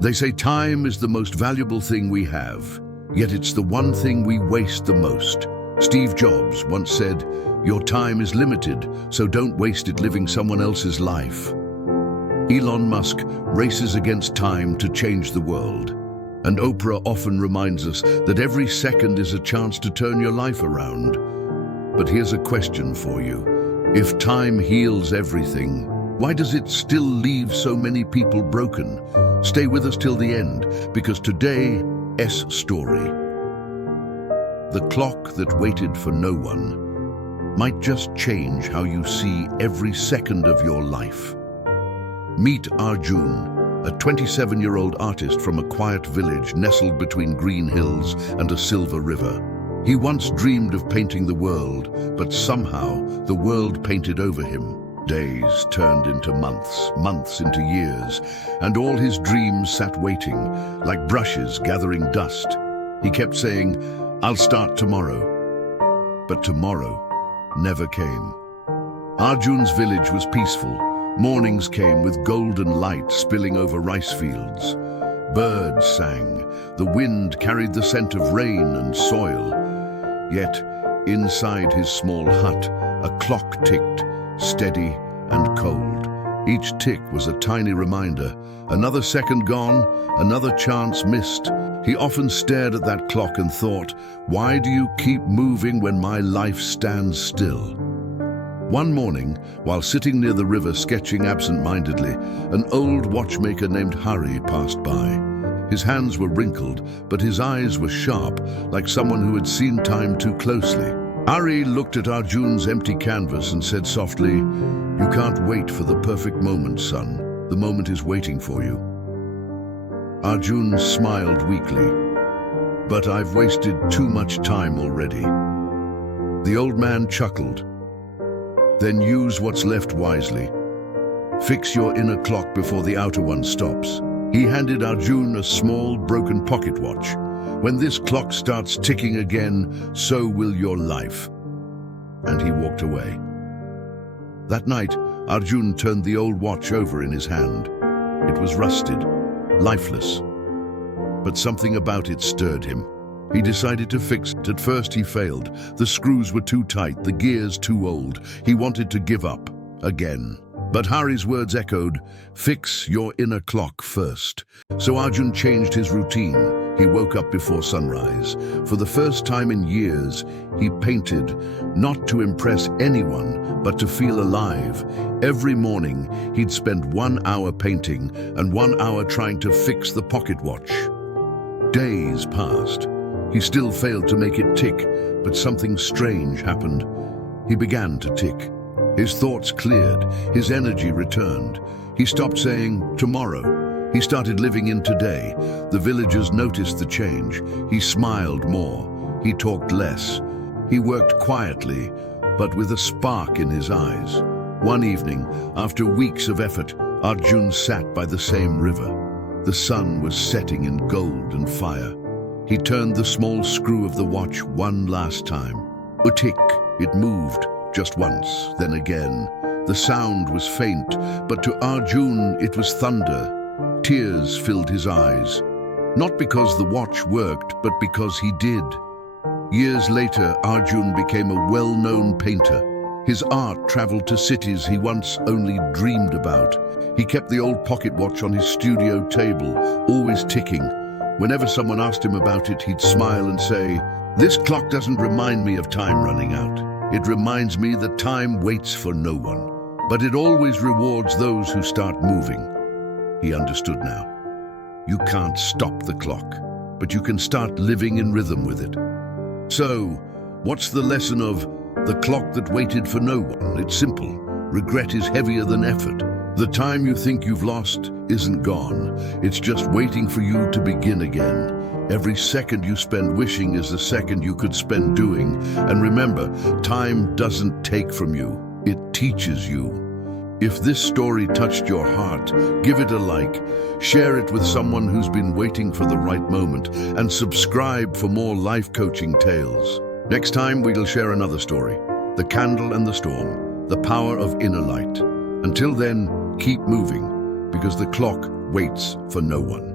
They say time is the most valuable thing we have, yet it's the one thing we waste the most. Steve Jobs once said, "Your time is limited, so don't waste it living someone else's life." Elon Musk races against time to change the world. And Oprah often reminds us that every second is a chance to turn your life around. But here's a question for you. If time heals everything, why does it still leave so many people broken? Stay with us till the end, because today's story, the clock that waited for no one, might just change how you see every second of your life. Meet Arjun, a 27-year-old artist from a quiet village nestled between green hills and a silver river. He once dreamed of painting the world, but somehow the world painted over him. Days turned into months, months into years, and all his dreams sat waiting, like brushes gathering dust. He kept saying, "I'll start tomorrow." But tomorrow never came. Arjun's village was peaceful. Mornings came with golden light spilling over rice fields. Birds sang. The wind carried the scent of rain and soil. Yet, inside his small hut, a clock ticked, steady and cold. Each tick was a tiny reminder. Another second gone, another chance missed. He often stared at that clock and thought, "Why do you keep moving when my life stands still?" One morning, while sitting near the river sketching absent-mindedly, an old watchmaker named Hari passed by. His hands were wrinkled, but his eyes were sharp, like someone who had seen time too closely. Hari looked at Arjun's empty canvas and said softly, "You can't wait for the perfect moment, son. The moment is waiting for you." Arjun smiled weakly. "But I've wasted too much time already." The old man chuckled. "Then use what's left wisely. Fix your inner clock before the outer one stops." He handed Arjun a small, broken pocket watch. "When this clock starts ticking again, so will your life." And he walked away. That night, Arjun turned the old watch over in his hand. It was rusted, lifeless. But something about it stirred him. He decided to fix it. At first he failed. The screws were too tight, the gears too old. He wanted to give up again. But Hari's words echoed, "Fix your inner clock first." So Arjun changed his routine. He woke up before sunrise. For the first time in years, he painted, not to impress anyone, but to feel alive. Every morning, he'd spend 1 hour painting and 1 hour trying to fix the pocket watch. Days passed. He still failed to make it tick, but something strange happened. He began to tick. His thoughts cleared, his energy returned. He stopped saying, "Tomorrow." He started living in today. The villagers noticed the change. He smiled more. He talked less. He worked quietly, but with a spark in his eyes. One evening, after weeks of effort, Arjun sat by the same river. The sun was setting in gold and fire. He turned the small screw of the watch one last time. A tick, it moved, just once, then again. The sound was faint, but to Arjun it was thunder. Tears filled his eyes. Not because the watch worked, but because he did. Years later, Arjun became a well-known painter. His art traveled to cities he once only dreamed about. He kept the old pocket watch on his studio table, always ticking. Whenever someone asked him about it, he'd smile and say, "This clock doesn't remind me of time running out. It reminds me that time waits for no one. But it always rewards those who start moving." He understood now. You can't stop the clock, but you can start living in rhythm with it. So, what's the lesson of the clock that waited for no one? It's simple. Regret is heavier than effort. The time you think you've lost isn't gone. It's just waiting for you to begin again. Every second you spend wishing is a second you could spend doing. And remember, time doesn't take from you, it teaches you. If this story touched your heart, give it a like, share it with someone who's been waiting for the right moment, and subscribe for more life coaching tales. Next time, we'll share another story, The Candle and the Storm, the power of inner light. Until then, keep moving, because the clock waits for no one.